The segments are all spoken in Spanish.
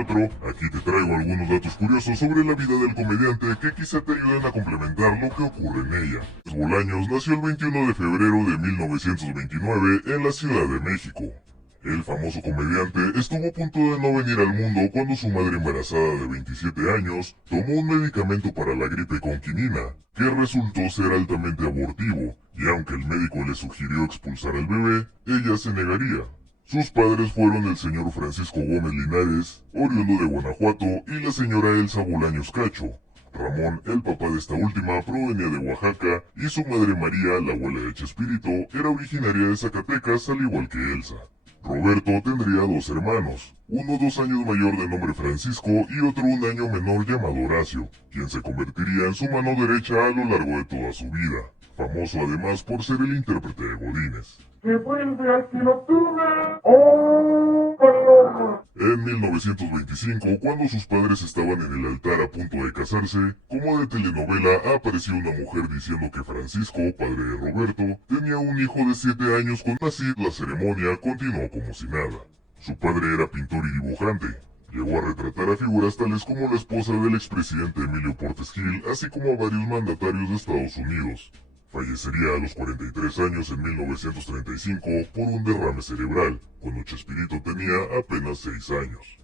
otro, aquí te traigo algunos datos curiosos sobre la vida del comediante que quizá te ayuden a complementar lo que ocurre en ella. Bolaños nació el 21 de febrero de 1929 en la Ciudad de México. El famoso comediante estuvo a punto de no venir al mundo cuando su madre embarazada de 27 años tomó un medicamento para la gripe con quinina, que resultó ser altamente abortivo, y aunque el médico le sugirió expulsar al bebé, ella se negaría. Sus padres fueron el señor Francisco Gómez Linares, oriundo de Guanajuato, y la señora Elsa Bolaños Cacho. Ramón, el papá de esta última, provenía de Oaxaca, y su madre María, la abuela de Chespirito, era originaria de Zacatecas al igual que Elsa. Roberto tendría dos hermanos, uno 2 años mayor de nombre Francisco y otro 1 año menor llamado Horacio, quien se convertiría en su mano derecha a lo largo de toda su vida, famoso además por ser el intérprete de Godínez. ¡Que vuelve al que lo tuve! ¡Oh, paloma! En 1925, cuando sus padres estaban en el altar a punto de casarse, como de telenovela apareció una mujer diciendo que Francisco, padre de Roberto, tenía un hijo de 7 años con así la ceremonia continuó como si nada. Su padre era pintor y dibujante. Llegó a retratar a figuras tales como la esposa del expresidente Emilio Portes Gil, así como a varios mandatarios de Estados Unidos. Fallecería a los 43 años en 1935 por un derrame cerebral, cuando Chespirito tenía apenas 6 años.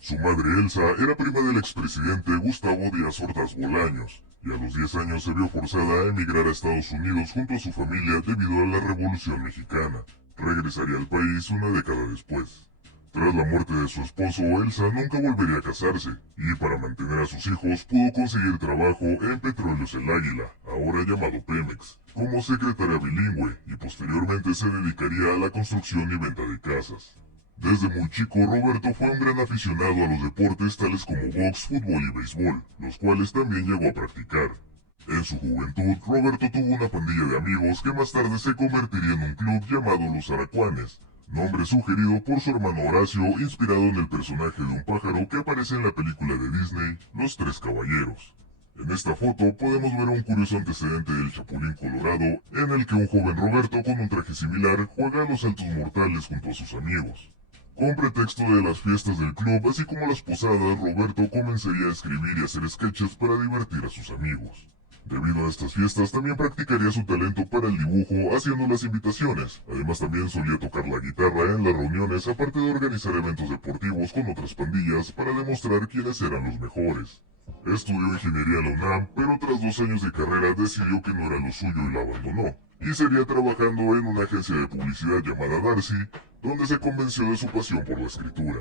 Su madre Elsa era prima del expresidente Gustavo Díaz Ordaz Bolaños, y a los 10 años se vio forzada a emigrar a Estados Unidos junto a su familia debido a la Revolución Mexicana. Regresaría al país una década después. Tras la muerte de su esposo, Elsa nunca volvería a casarse, y para mantener a sus hijos pudo conseguir trabajo en Petróleos El Águila, ahora llamado Pemex, como secretaria bilingüe, y posteriormente se dedicaría a la construcción y venta de casas. Desde muy chico, Roberto fue un gran aficionado a los deportes tales como box, fútbol y béisbol, los cuales también llegó a practicar. En su juventud, Roberto tuvo una pandilla de amigos que más tarde se convertiría en un club llamado Los Aracuanes, nombre sugerido por su hermano Horacio, inspirado en el personaje de un pájaro que aparece en la película de Disney, Los Tres Caballeros. En esta foto podemos ver un curioso antecedente del Chapulín Colorado, en el que un joven Roberto con un traje similar juega a los saltos mortales junto a sus amigos. Con pretexto de las fiestas del club, así como las posadas, Roberto comenzaría a escribir y hacer sketches para divertir a sus amigos. Debido a estas fiestas, también practicaría su talento para el dibujo haciendo las invitaciones. Además, también solía tocar la guitarra en las reuniones, aparte de organizar eventos deportivos con otras pandillas para demostrar quiénes eran los mejores. Estudió ingeniería en la UNAM, pero tras 2 años de carrera decidió que no era lo suyo y la abandonó. Y seguía trabajando en una agencia de publicidad llamada Darcy, donde se convenció de su pasión por la escritura.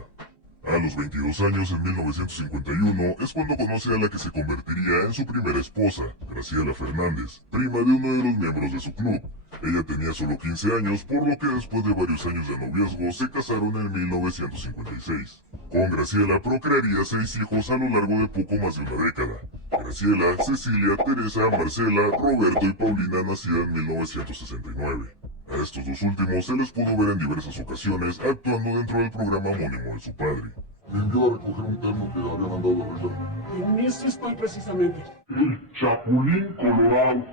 A los 22 años, en 1951, es cuando conoce a la que se convertiría en su primera esposa, Graciela Fernández, prima de uno de los miembros de su club. Ella tenía solo 15 años, por lo que después de varios años de noviazgo se casaron en 1956. Con Graciela procrearía 6 hijos a lo largo de poco más de una década. Graciela, Cecilia, Teresa, Marcela, Roberto y Paulina nacida en 1969. A estos dos últimos se les pudo ver en diversas ocasiones actuando dentro del programa homónimo de su padre. Me envió a recoger un terno que habían andado arreglando. En eso estoy precisamente. El Chapulín Colorado.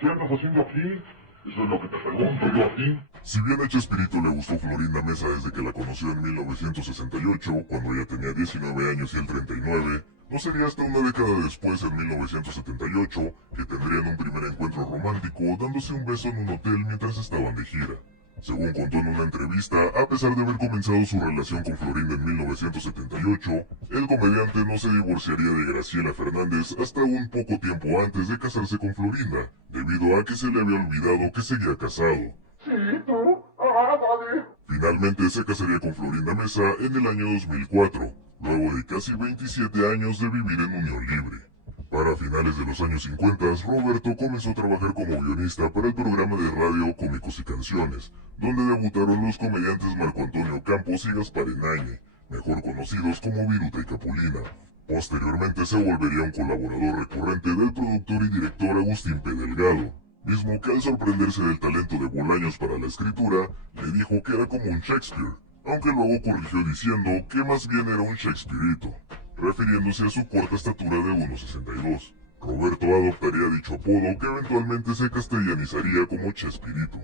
¿Qué andas haciendo aquí? Eso es lo que te pregunto yo a ti. Si bien a Chespirito le gustó Florinda Mesa desde que la conoció en 1968, cuando ella tenía 19 años y él 39, no sería hasta una década después, en 1978, que tendrían un primer encuentro romántico dándose un beso en un hotel mientras estaban de gira. Según contó en una entrevista, a pesar de haber comenzado su relación con Florinda en 1978, el comediante no se divorciaría de Graciela Fernández hasta un poco tiempo antes de casarse con Florinda, debido a que se le había olvidado que seguía casado. Sí, tú. Ah, vale. Finalmente se casaría con Florinda Mesa en el año 2004, luego de casi 27 años de vivir en unión libre. Para finales de los años 50, Roberto comenzó a trabajar como guionista para el programa de radio Cómicos y Canciones, donde debutaron los comediantes Marco Antonio Campos y Gaspar Enañe, mejor conocidos como Viruta y Capulina. Posteriormente se volvería un colaborador recurrente del productor y director Agustín P. Delgado, mismo que al sorprenderse del talento de Bolaños para la escritura, le dijo que era como un Shakespeare, aunque luego corrigió diciendo que más bien era un Shakespearito, refiriéndose a su corta estatura de 1,62. Roberto adoptaría dicho apodo que eventualmente se castellanizaría como Chespirito.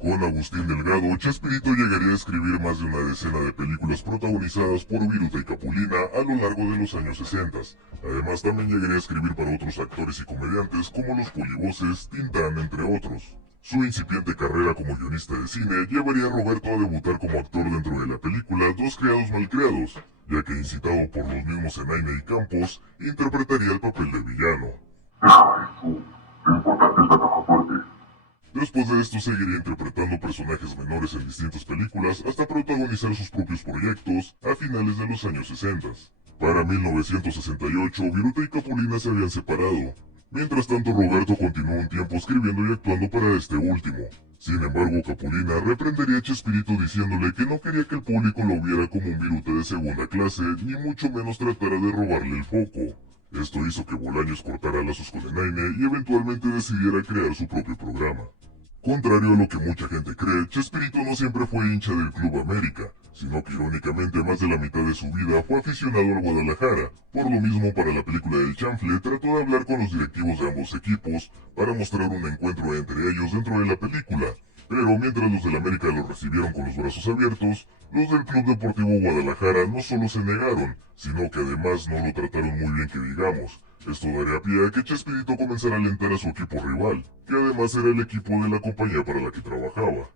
Con Agustín Delgado, Chespirito llegaría a escribir más de una decena de películas protagonizadas por Viruta y Capulina a lo largo de los años 60. Además, también llegaría a escribir para otros actores y comediantes como los Polivoces, Tintán, entre otros. Su incipiente carrera como guionista de cine llevaría a Roberto a debutar como actor dentro de la película Dos criados malcriados, ya que incitado por los mismos Zenaina y Campos, interpretaría el papel de villano. Lo importante es la caja fuerte. Después de esto seguiría interpretando personajes menores en distintas películas hasta protagonizar sus propios proyectos a finales de los años 60. Para 1968, Viruta y Capulina se habían separado. Mientras tanto, Roberto continuó un tiempo escribiendo y actuando para este último. Sin embargo, Capulina reprendería a Chespirito diciéndole que no quería que el público lo viera como un Viruta de segunda clase, ni mucho menos tratara de robarle el foco. Esto hizo que Bolaños cortara lazos con Zenaina y eventualmente decidiera crear su propio programa. Contrario a lo que mucha gente cree, Chespirito no siempre fue hincha del Club América, sino que irónicamente más de la mitad de su vida fue aficionado al Guadalajara. Por lo mismo, para la película del Chanfle trató de hablar con los directivos de ambos equipos para mostrar un encuentro entre ellos dentro de la película. Pero mientras los del América lo recibieron con los brazos abiertos, los del Club Deportivo Guadalajara no solo se negaron, sino que además no lo trataron muy bien que digamos. Esto daría pie a que Chespirito comenzara a alentar a su equipo rival, que además era el equipo de la compañía para la que trabajaba.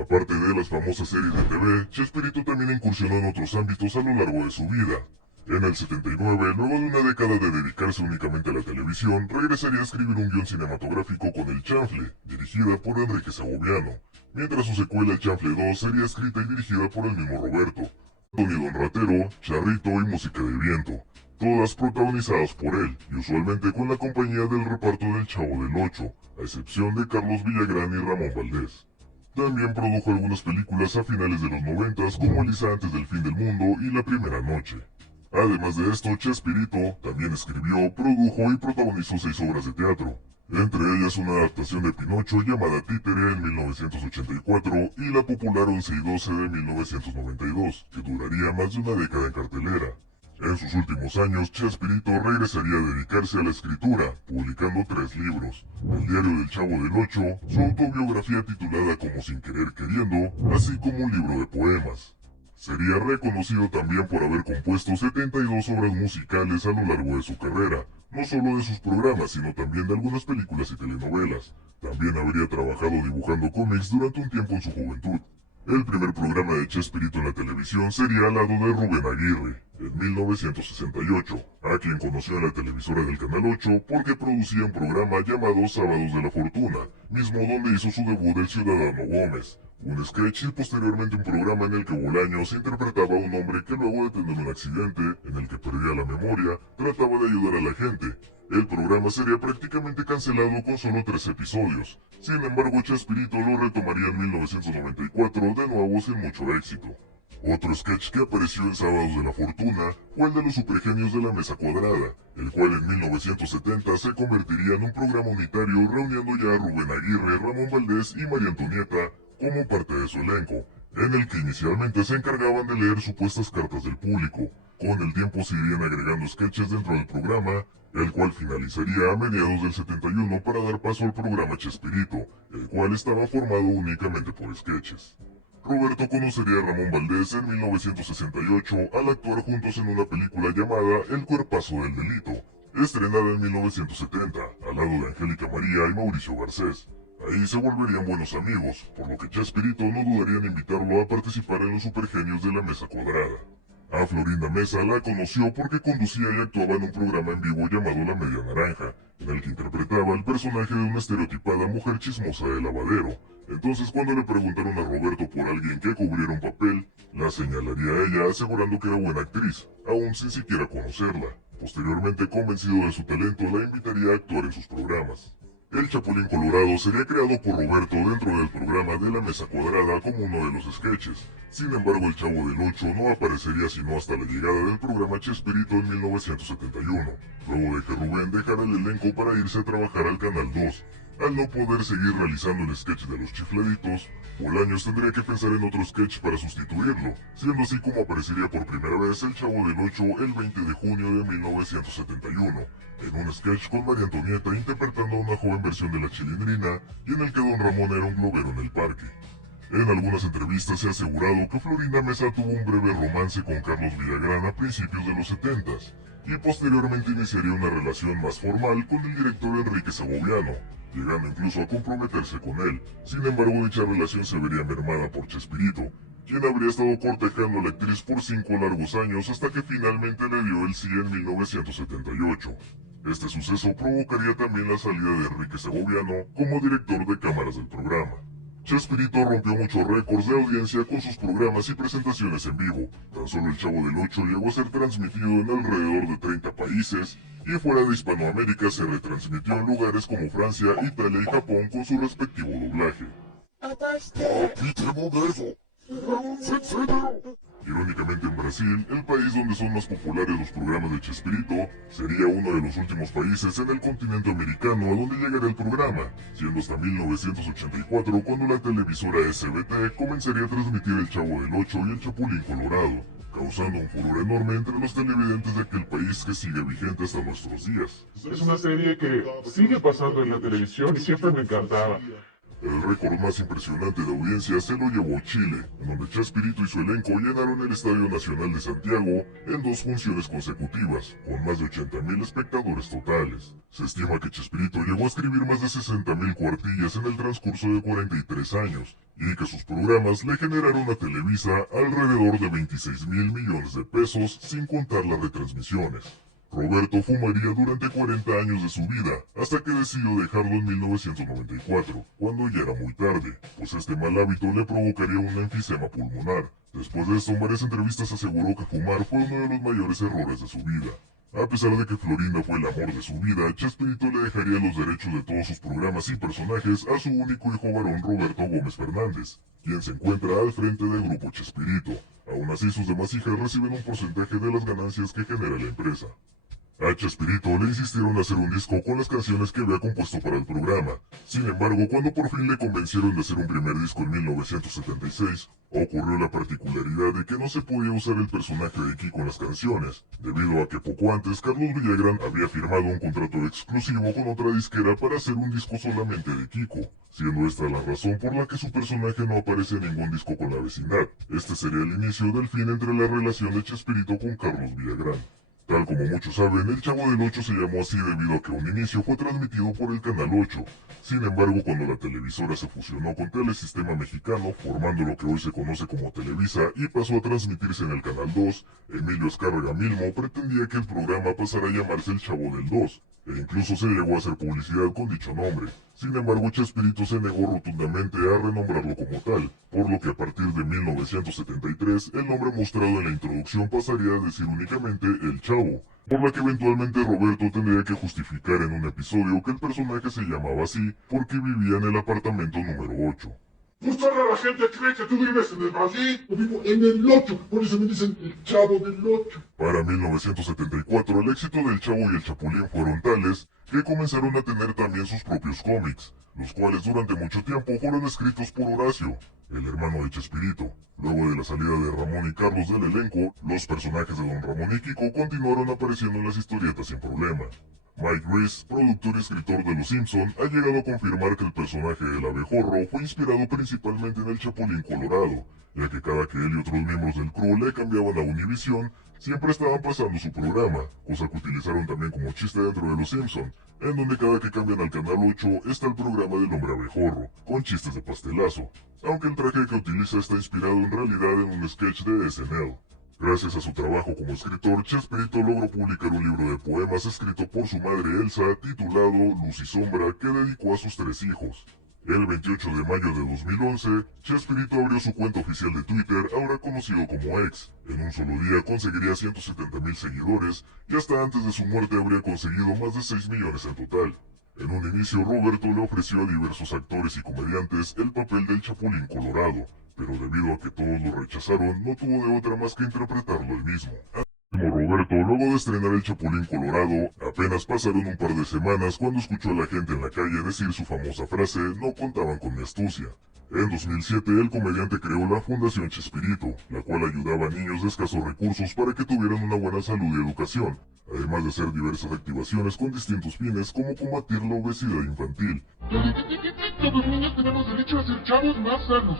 Aparte de las famosas series de TV, Chespirito también incursionó en otros ámbitos a lo largo de su vida. En el 79, luego de una década de dedicarse únicamente a la televisión, regresaría a escribir un guión cinematográfico con El Chanfle, dirigida por Enrique Segoviano, mientras su secuela El Chanfle 2 sería escrita y dirigida por el mismo Roberto. Tony Don Ratero, Charrito y Música de Viento, todas protagonizadas por él, y usualmente con la compañía del reparto del Chavo del Ocho, a excepción de Carlos Villagrán y Ramón Valdés. También produjo algunas películas a finales de los 90 como Elisa antes del fin del mundo y La Primera Noche. Además de esto, Chespirito también escribió, produjo y protagonizó 6 obras de teatro, entre ellas una adaptación de Pinocho llamada Títere en 1984 y la popular 11 y 12 de 1992, que duraría más de una década en cartelera. En sus últimos años, Chespirito regresaría a dedicarse a la escritura, publicando 3 libros: El diario del Chavo del Ocho, su autobiografía titulada Como sin querer queriendo, así como un libro de poemas. Sería reconocido también por haber compuesto 72 obras musicales a lo largo de su carrera, no solo de sus programas, sino también de algunas películas y telenovelas. También habría trabajado dibujando cómics durante un tiempo en su juventud. El primer programa de Chespirito en la televisión sería al lado de Rubén Aguirre, en 1968, a quien conoció en la televisora del Canal 8 porque producía un programa llamado Sábados de la Fortuna, mismo donde hizo su debut el Ciudadano Gómez, un sketch y posteriormente un programa en el que Bolaños interpretaba a un hombre que luego de tener un accidente, en el que perdía la memoria, trataba de ayudar a la gente. El programa sería prácticamente cancelado con solo 3 episodios. Sin embargo, Chespirito lo retomaría en 1994 de nuevo sin mucho éxito. Otro sketch que apareció en Sábados de la Fortuna fue el de los supergenios de la Mesa Cuadrada, el cual en 1970 se convertiría en un programa unitario reuniendo ya a Rubén Aguirre, Ramón Valdés y María Antonieta como parte de su elenco, en el que inicialmente se encargaban de leer supuestas cartas del público. Con el tiempo se irían agregando sketches dentro del programa, el cual finalizaría a mediados del 71 para dar paso al programa Chespirito, el cual estaba formado únicamente por sketches. Roberto conocería a Ramón Valdés en 1968 al actuar juntos en una película llamada El Cuerpazo del Delito, estrenada en 1970, al lado de Angélica María y Mauricio Garcés. Ahí se volverían buenos amigos, por lo que Chespirito no dudaría en invitarlo a participar en los supergenios de la Mesa Cuadrada. A Florinda Mesa la conoció porque conducía y actuaba en un programa en vivo llamado La Media Naranja, en el que interpretaba el personaje de una estereotipada mujer chismosa de lavadero. Entonces, cuando le preguntaron a Roberto por alguien que cubriera un papel, la señalaría a ella asegurando que era buena actriz, aún sin siquiera conocerla. Posteriormente, convencido de su talento, la invitaría a actuar en sus programas. El Chapulín Colorado sería creado por Roberto dentro del programa de La Mesa Cuadrada como uno de los sketches. Sin embargo, el Chavo del Ocho no aparecería sino hasta la llegada del programa Chespirito en 1971, luego de que Rubén dejara el elenco para irse a trabajar al Canal 2. Al no poder seguir realizando el sketch de los chifladitos, Bolaños tendría que pensar en otro sketch para sustituirlo, siendo así como aparecería por primera vez el Chavo del Ocho el 20 de junio de 1971, en un sketch con María Antonieta interpretando a una joven versión de la Chilindrina y en el que Don Ramón era un globero en el parque. En algunas entrevistas se ha asegurado que Florinda Mesa tuvo un breve romance con Carlos Villagrán a principios de los 70s, y posteriormente iniciaría una relación más formal con el director Enrique Segoviano, llegando incluso a comprometerse con él. Sin embargo, dicha relación se vería mermada por Chespirito, quien habría estado cortejando a la actriz por 5 largos años hasta que finalmente le dio el sí en 1978. Este suceso provocaría también la salida de Enrique Segoviano como director de cámaras del programa. Chespirito rompió muchos récords de audiencia con sus programas y presentaciones en vivo. Tan solo el Chavo del Ocho llegó a ser transmitido en alrededor de 30 países, y fuera de Hispanoamérica se retransmitió en lugares como Francia, Italia y Japón con su respectivo doblaje. Irónicamente, en Brasil, el país donde son más populares los programas de Chespirito, sería uno de los últimos países en el continente americano a donde llegaría el programa, siendo hasta 1984 cuando la televisora SBT comenzaría a transmitir el Chavo del Ocho y el Chapulín Colorado, causando un furor enorme entre los televidentes de aquel país que sigue vigente hasta nuestros días. Es una serie que sigue pasando en la televisión y siempre me encantaba. El récord más impresionante de audiencia se lo llevó Chile, en donde Chespirito y su elenco llenaron el Estadio Nacional de Santiago en 2 funciones consecutivas, con más de 80,000 espectadores totales. Se estima que Chespirito llegó a escribir más de 60,000 cuartillas en el transcurso de 43 años, y que sus programas le generaron a Televisa alrededor de 26,000 millones de pesos, sin contar las retransmisiones. Roberto fumaría durante 40 años de su vida, hasta que decidió dejarlo en 1994, cuando ya era muy tarde, pues este mal hábito le provocaría un enfisema pulmonar. Después de esto, en varias entrevistas aseguró que fumar fue uno de los mayores errores de su vida. A pesar de que Florinda fue el amor de su vida, Chespirito le dejaría los derechos de todos sus programas y personajes a su único hijo varón Roberto Gómez Fernández, quien se encuentra al frente del grupo Chespirito. Aún así, sus demás hijas reciben un porcentaje de las ganancias que genera la empresa. A Chespirito le insistieron a hacer un disco con las canciones que había compuesto para el programa. Sin embargo, cuando por fin le convencieron de hacer un primer disco en 1976, ocurrió la particularidad de que no se podía usar el personaje de Kiko en las canciones, debido a que poco antes Carlos Villagrán había firmado un contrato exclusivo con otra disquera para hacer un disco solamente de Kiko, siendo esta la razón por la que su personaje no aparece en ningún disco con la vecindad. Este sería el inicio del fin entre la relación de Chespirito con Carlos Villagrán. Tal como muchos saben, el Chavo del Ocho se llamó así debido a que a un inicio fue transmitido por el Canal 8. Sin embargo, cuando la televisora se fusionó con Telesistema Mexicano, formando lo que hoy se conoce como Televisa, y pasó a transmitirse en el Canal 2, Emilio Azcárraga Milmo pretendía que el programa pasara a llamarse El Chavo del 2, e incluso se llegó a hacer publicidad con dicho nombre. Sin embargo, Chespirito se negó rotundamente a renombrarlo como tal, por lo que a partir de 1973 el nombre mostrado en la introducción pasaría a decir únicamente El Chavo, por la que eventualmente Roberto tendría que justificar en un episodio que el personaje se llamaba así porque vivía en el apartamento número 8. Pues toda la gente cree que tú vives en el Brasil. Yo vivo en el 8, por eso me dicen el Chavo del 8. Para 1974, el éxito del Chavo y el Chapulín fueron tales que comenzaron a tener también sus propios cómics, los cuales durante mucho tiempo fueron escritos por Horacio, el hermano de Chespirito. Luego de la salida de Ramón y Carlos del elenco, los personajes de Don Ramón y Kiko continuaron apareciendo en las historietas sin problema. Mike Reiss, productor y escritor de Los Simpson, ha llegado a confirmar que el personaje del abejorro fue inspirado principalmente en el Chapulín Colorado, ya que cada que él y otros miembros del crew le cambiaban a Univision, siempre estaban pasando su programa, cosa que utilizaron también como chiste dentro de Los Simpson, en donde cada que cambian al Canal 8 está el programa del hombre abejorro, con chistes de pastelazo, aunque el traje que utiliza está inspirado en realidad en un sketch de SNL. Gracias a su trabajo como escritor, Chespirito logró publicar un libro de poemas escrito por su madre Elsa, titulado Luz y Sombra, que dedicó a sus 3 hijos. El 28 de mayo de 2011, Chespirito abrió su cuenta oficial de Twitter, ahora conocido como X. En un solo día conseguiría 170,000 seguidores, y hasta antes de su muerte habría conseguido más de 6 millones en total. En un inicio, Roberto le ofreció a diversos actores y comediantes el papel del Chapulín Colorado, pero debido a que todos lo rechazaron, no tuvo de otra más que interpretarlo él mismo. Roberto, luego de estrenar El Chapulín Colorado, apenas pasaron un par de semanas cuando escuchó a la gente en la calle decir su famosa frase, no contaban con mi astucia. En 2007, el comediante creó la Fundación Chespirito, la cual ayudaba a niños de escasos recursos para que tuvieran una buena salud y educación, además de hacer diversas activaciones con distintos fines como combatir la obesidad infantil. Todos los niños tenemos derecho a ser chavos más sanos.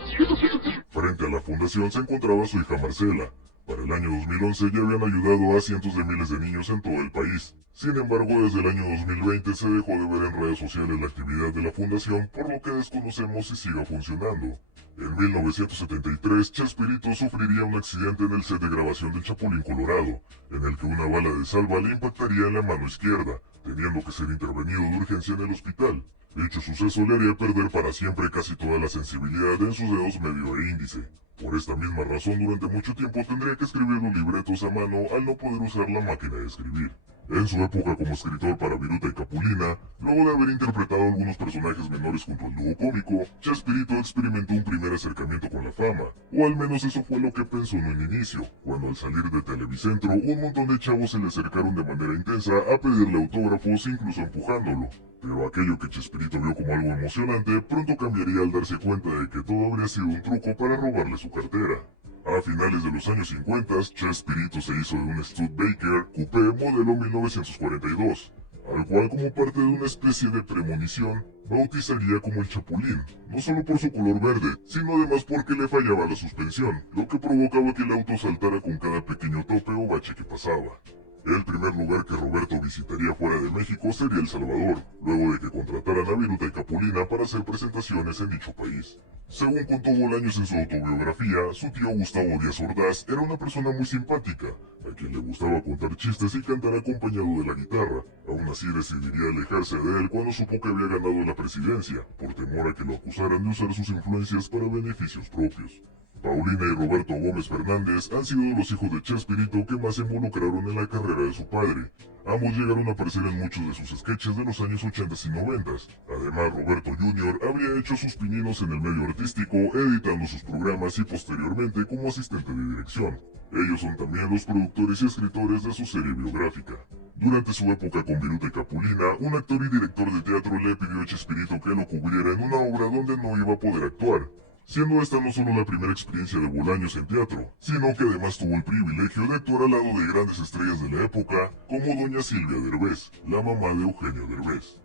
Frente a la fundación se encontraba su hija Marcela. Para el año 2011 ya habían ayudado a cientos de miles de niños en todo el país. Sin embargo, desde el año 2020 se dejó de ver en redes sociales la actividad de la fundación, por lo que desconocemos si siga funcionando. En 1973, Chespirito sufriría un accidente en el set de grabación del Chapulín Colorado, en el que una bala de salva le impactaría en la mano izquierda, teniendo que ser intervenido de urgencia en el hospital. Dicho suceso le haría perder para siempre casi toda la sensibilidad en sus dedos medio e índice. Por esta misma razón, durante mucho tiempo tendría que escribir los libretos a mano al no poder usar la máquina de escribir. En su época como escritor para Viruta y Capulina, luego de haber interpretado algunos personajes menores junto al dúo cómico, Chespirito experimentó un primer acercamiento con la fama, o al menos eso fue lo que pensó en un inicio, cuando al salir de Televicentro un montón de chavos se le acercaron de manera intensa a pedirle autógrafos, incluso empujándolo. Pero aquello que Chespirito vio como algo emocionante pronto cambiaría al darse cuenta de que todo habría sido un truco para robarle su cartera. A finales de los años 50, Chespirito se hizo de un Studebaker Coupé modelo 1942, al cual como parte de una especie de premonición, bautizaría como el Chapulín, no solo por su color verde, sino además porque le fallaba la suspensión, lo que provocaba que el auto saltara con cada pequeño tope o bache que pasaba. El primer lugar que Roberto visitaría fuera de México sería El Salvador, luego de que contrataran a Viruta y Capulina para hacer presentaciones en dicho país. Según contó Bolaños en su autobiografía, su tío Gustavo Díaz Ordaz era una persona muy simpática, a quien le gustaba contar chistes y cantar acompañado de la guitarra. Aún así decidiría alejarse de él cuando supo que había ganado la presidencia, por temor a que lo acusaran de usar sus influencias para beneficios propios. Paulina y Roberto Gómez Fernández han sido los hijos de Chespirito que más se involucraron en la carrera de su padre. Ambos llegaron a aparecer en muchos de sus sketches de los años 80 y 90. Además, Roberto Jr. habría hecho sus pininos en el medio artístico, editando sus programas y posteriormente como asistente de dirección. Ellos son también los productores y escritores de su serie biográfica. Durante su época con Viruta y Capulina, un actor y director de teatro le pidió a Chespirito que lo cubriera en una obra donde no iba a poder actuar, siendo esta no solo la primera experiencia de Bolaños en teatro, sino que además tuvo el privilegio de actuar al lado de grandes estrellas de la época, como doña Silvia Derbez, la mamá de Eugenio Derbez.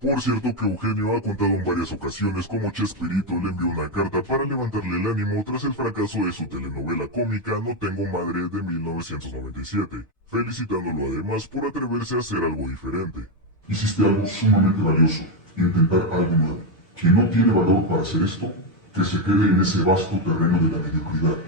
Por cierto que Eugenio ha contado en varias ocasiones cómo Chespirito le envió una carta para levantarle el ánimo tras el fracaso de su telenovela cómica No Tengo Madre de 1997, felicitándolo además por atreverse a hacer algo diferente. Hiciste algo sumamente valioso, intentar algo nuevo. Quien no tiene valor para hacer esto, que se quede en ese vasto terreno de la mediocridad.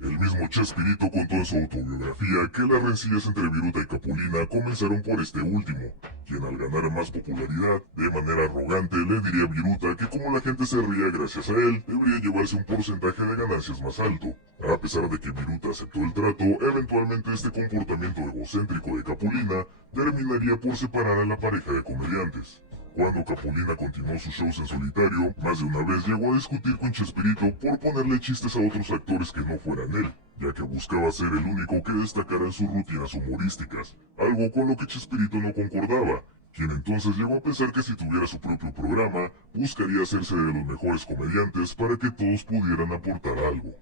El mismo Chespirito contó en su autobiografía que las rencillas entre Viruta y Capulina comenzaron por este último, quien al ganar más popularidad, de manera arrogante le diría a Viruta que como la gente se ría gracias a él, debería llevarse un porcentaje de ganancias más alto. A pesar de que Viruta aceptó el trato, eventualmente este comportamiento egocéntrico de Capulina terminaría por separar a la pareja de comediantes. Cuando Capulina continuó sus shows en solitario, más de una vez llegó a discutir con Chespirito por ponerle chistes a otros actores que no fueran él, ya que buscaba ser el único que destacara en sus rutinas humorísticas, algo con lo que Chespirito no concordaba, quien entonces llegó a pensar que si tuviera su propio programa, buscaría hacerse de los mejores comediantes para que todos pudieran aportar algo.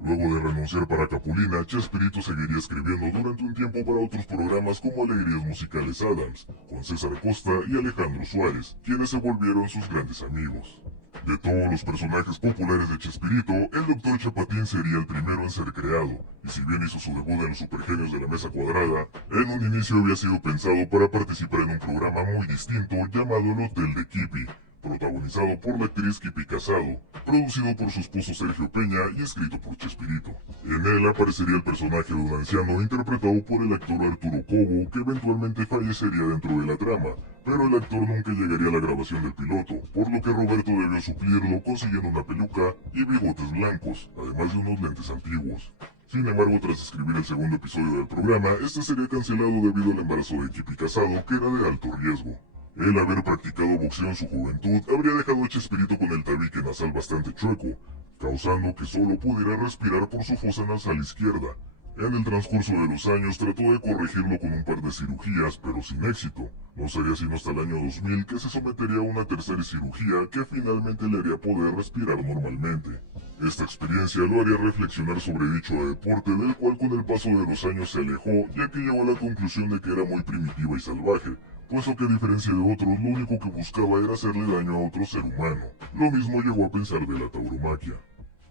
Luego de renunciar para Capulina, Chespirito seguiría escribiendo durante un tiempo para otros programas como Alegrías Musicales Adams, con César Costa y Alejandro Suárez, quienes se volvieron sus grandes amigos. De todos los personajes populares de Chespirito, el Dr. Chapatín sería el primero en ser creado, y si bien hizo su debut en los Supergenios de la Mesa Cuadrada, en un inicio había sido pensado para participar en un programa muy distinto llamado El Hotel de Kipi, protagonizado por la actriz Kipi Casado, producido por su esposo Sergio Peña y escrito por Chespirito. En él aparecería el personaje de un anciano interpretado por el actor Arturo Cobo, que eventualmente fallecería dentro de la trama, pero el actor nunca llegaría a la grabación del piloto, por lo que Roberto debió suplirlo consiguiendo una peluca y bigotes blancos, además de unos lentes antiguos. Sin embargo, tras escribir el segundo episodio del programa, este sería cancelado debido al embarazo de Kipi Casado, que era de alto riesgo. El haber practicado boxeo en su juventud habría dejado a Chespirito con el tabique nasal bastante chueco, causando que solo pudiera respirar por su fosa nasal izquierda. En el transcurso de los años trató de corregirlo con un par de cirugías, pero sin éxito. No sería sino hasta el año 2000 que se sometería a una tercera cirugía que finalmente le haría poder respirar normalmente. Esta experiencia lo haría reflexionar sobre dicho deporte, del cual con el paso de los años se alejó, ya que llegó a la conclusión de que era muy primitiva y salvaje, puesto que a diferencia de otros, lo único que buscaba era hacerle daño a otro ser humano. Lo mismo llegó a pensar de la tauromaquia.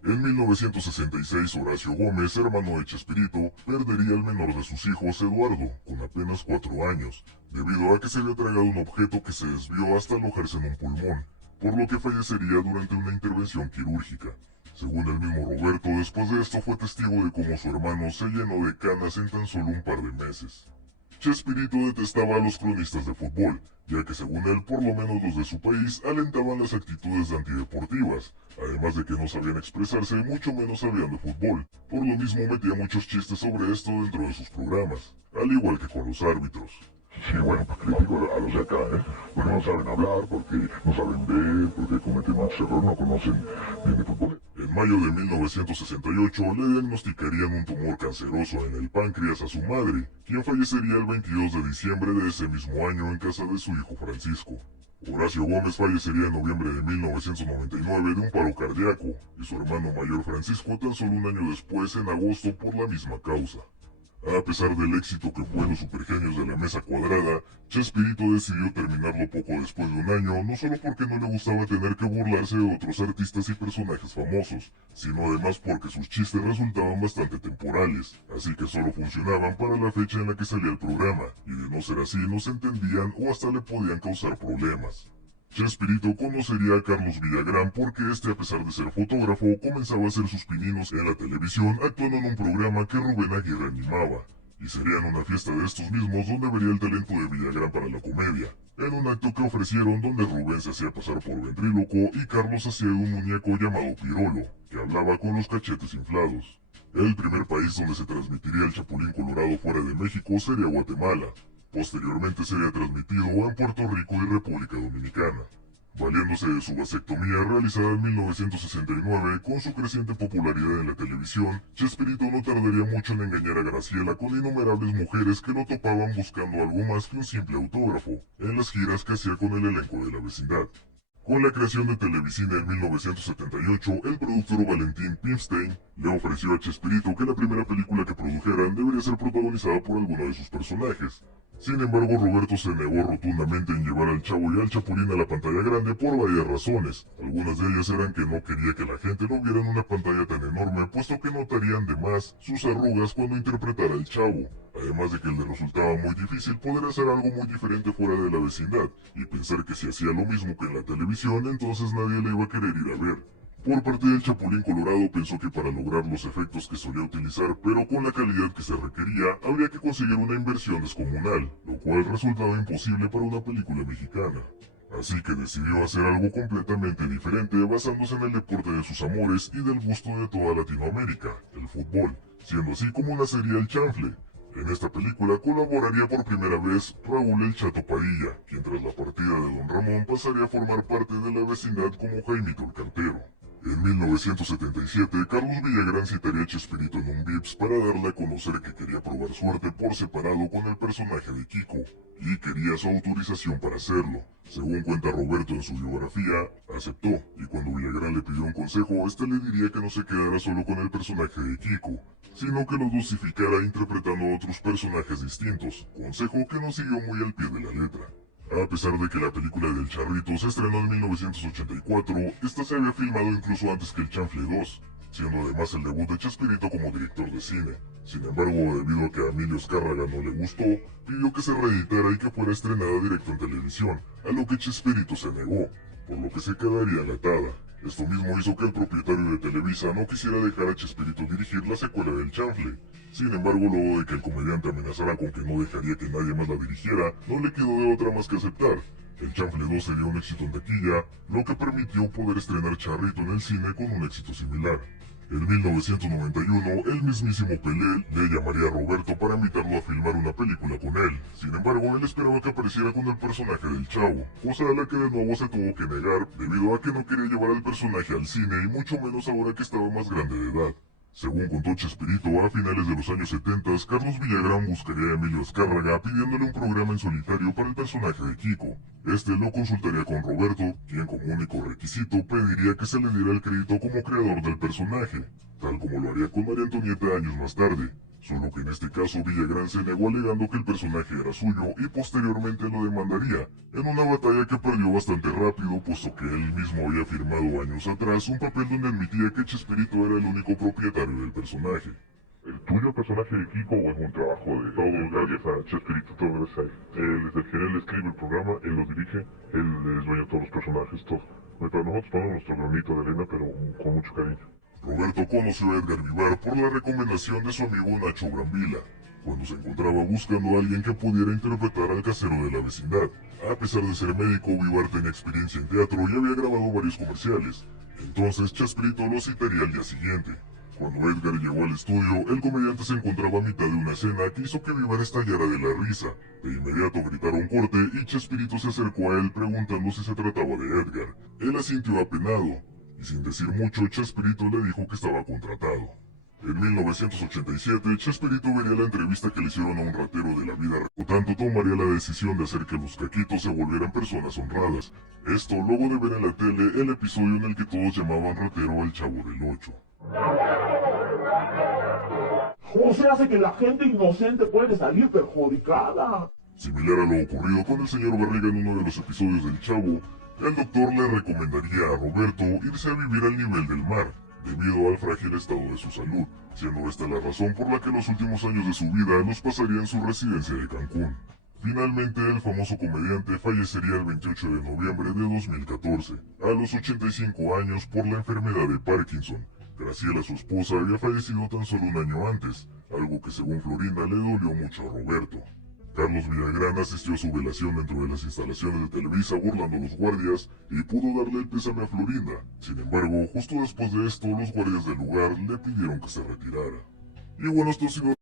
En 1966, Horacio Gómez, hermano de Chespirito, perdería al menor de sus hijos, Eduardo, con apenas 4 años, debido a que se había tragado un objeto que se desvió hasta alojarse en un pulmón, por lo que fallecería durante una intervención quirúrgica. Según el mismo Roberto, después de esto fue testigo de cómo su hermano se llenó de canas en tan solo un par de meses. Chespirito detestaba a los cronistas de fútbol, ya que según él, por lo menos los de su país, alentaban las actitudes antideportivas, además de que no sabían expresarse y mucho menos sabían de fútbol. Por lo mismo metía muchos chistes sobre esto dentro de sus programas, al igual que con los árbitros. Sí, bueno, pues critico a los de acá, ¿eh? Porque no saben hablar, porque no saben ver, porque cometen muchos errores, no conocen bien de fútbol. En mayo de 1968 le diagnosticarían un tumor canceroso en el páncreas a su madre, quien fallecería el 22 de diciembre de ese mismo año en casa de su hijo Francisco. Horacio Gómez fallecería en noviembre de 1999 de un paro cardíaco, y su hermano mayor Francisco tan solo un año después, en agosto, por la misma causa. A pesar del éxito que fue Los Supergenios de la Mesa Cuadrada, Chespirito decidió terminarlo poco después de un año, no solo porque no le gustaba tener que burlarse de otros artistas y personajes famosos, sino además porque sus chistes resultaban bastante temporales, así que solo funcionaban para la fecha en la que salía el programa, y de no ser así no se entendían o hasta le podían causar problemas. Chespirito conocería a Carlos Villagrán porque este, a pesar de ser fotógrafo, comenzaba a hacer sus pininos en la televisión actuando en un programa que Rubén Aguirre animaba. Y sería en una fiesta de estos mismos donde vería el talento de Villagrán para la comedia, en un acto que ofrecieron donde Rubén se hacía pasar por ventríloco y Carlos hacía de un muñeco llamado Pirolo, que hablaba con los cachetes inflados. El primer país donde se transmitiría el Chapulín Colorado fuera de México sería Guatemala. Posteriormente sería transmitido en Puerto Rico y República Dominicana. Valiéndose de su vasectomía realizada en 1969, con su creciente popularidad en la televisión, Chespirito no tardaría mucho en engañar a Graciela con innumerables mujeres que lo topaban buscando algo más que un simple autógrafo, en las giras que hacía con el elenco de la vecindad. Con la creación de Televicine en 1978, el productor Valentín Pimstein le ofreció a Chespirito que la primera película que produjeran debería ser protagonizada por alguno de sus personajes. Sin embargo, Roberto se negó rotundamente en llevar al Chavo y al Chapulín a la pantalla grande por varias razones. Algunas de ellas eran que no quería que la gente lo viera en una pantalla tan enorme, puesto que notarían de más sus arrugas cuando interpretara al Chavo, además de que le resultaba muy difícil poder hacer algo muy diferente fuera de la vecindad, y pensar que si hacía lo mismo que en la televisión, entonces nadie le iba a querer ir a ver. Por parte del Chapulín Colorado pensó que para lograr los efectos que solía utilizar, pero con la calidad que se requería, habría que conseguir una inversión descomunal, lo cual resultaba imposible para una película mexicana. Así que decidió hacer algo completamente diferente basándose en el deporte de sus amores y del gusto de toda Latinoamérica, el fútbol, siendo así como nacería el chanfle. En esta película colaboraría por primera vez Raúl El Chato Padilla, quien tras la partida de Don Ramón pasaría a formar parte de la vecindad como Jaimito el Cantero. En 1977, Carlos Villagrán citaría a Chespirito en un Vips para darle a conocer que quería probar suerte por separado con el personaje de Kiko, y quería su autorización para hacerlo. Según cuenta Roberto en su biografía, aceptó, y cuando Villagrán le pidió un consejo, este le diría que no se quedara solo con el personaje de Kiko, sino que lo dosificara interpretando a otros personajes distintos, consejo que no siguió muy al pie de la letra. A pesar de que la película del Charrito se estrenó en 1984, esta se había filmado incluso antes que el Chanfle 2, siendo además el debut de Chespirito como director de cine. Sin embargo, debido a que a Emilio Azcárraga no le gustó, pidió que se reeditara y que fuera estrenada directo en televisión, a lo que Chespirito se negó, por lo que se quedaría enlatada. Esto mismo hizo que el propietario de Televisa no quisiera dejar a Chespirito dirigir la secuela del Chanfle. Sin embargo, luego de que el comediante amenazara con que no dejaría que nadie más la dirigiera, no le quedó de otra más que aceptar. El Chanfle 2 sería un éxito en taquilla, lo que permitió poder estrenar Charrito en el cine con un éxito similar. En 1991, el mismísimo Pelé le llamaría a Roberto para invitarlo a filmar una película con él. Sin embargo, él esperaba que apareciera con el personaje del Chavo, cosa a la que de nuevo se tuvo que negar debido a que no quería llevar al personaje al cine y mucho menos ahora que estaba más grande de edad. Según contó Chespirito, a finales de los años 70, Carlos Villagrán buscaría a Emilio Azcárraga pidiéndole un programa en solitario para el personaje de Kiko. Este lo consultaría con Roberto, quien como único requisito pediría que se le diera el crédito como creador del personaje, tal como lo haría con María Antonieta años más tarde. Solo que en este caso Villagrán se negó alegando que el personaje era suyo y posteriormente lo demandaría, en una batalla que perdió bastante rápido puesto que él mismo había firmado años atrás un papel donde admitía que Chespirito era el único propietario del personaje. ¿El tuyo personaje de Kiko o es un trabajo de todo gracias a Chespirito, todo gracias a él? Él es el que él escribe el programa, él lo dirige, él es dueño de todos los personajes, todo. Para nosotros ponemos nuestro granito de arena, pero con mucho cariño. Roberto conoció a Edgar Vivar por la recomendación de su amigo Nacho Brambila, cuando se encontraba buscando a alguien que pudiera interpretar al casero de la vecindad. A pesar de ser médico, Vivar tenía experiencia en teatro y había grabado varios comerciales. Entonces Chespirito lo citaría al día siguiente. Cuando Edgar llegó al estudio, el comediante se encontraba a mitad de una escena que hizo que Vivar estallara de la risa. De inmediato gritaron corte y Chespirito se acercó a él preguntando si se trataba de Edgar. Él asintió apenado, y sin decir mucho, Chespirito le dijo que estaba contratado. En 1987, Chespirito vería la entrevista que le hicieron a un ratero de la vida real. Por tanto, tomaría la decisión de hacer que los caquitos se volvieran personas honradas. Esto luego de ver en la tele el episodio en el que todos llamaban ratero al Chavo del Ocho. ¿Cómo se hace que la gente inocente puede salir perjudicada? Similar a lo ocurrido con el señor Barriga en uno de los episodios del Chavo, el doctor le recomendaría a Roberto irse a vivir al nivel del mar, debido al frágil estado de su salud, siendo esta la razón por la que los últimos años de su vida los pasaría en su residencia de Cancún. Finalmente, el famoso comediante fallecería el 28 de noviembre de 2014, a los 85 años por la enfermedad de Parkinson. Graciela, su esposa, había fallecido tan solo un año antes, algo que según Florinda le dolió mucho a Roberto. Carlos Villagrán asistió a su velación dentro de las instalaciones de Televisa burlando a los guardias y pudo darle el pésame a Florinda. Sin embargo, justo después de esto, los guardias del lugar le pidieron que se retirara. Y bueno, esto ha sido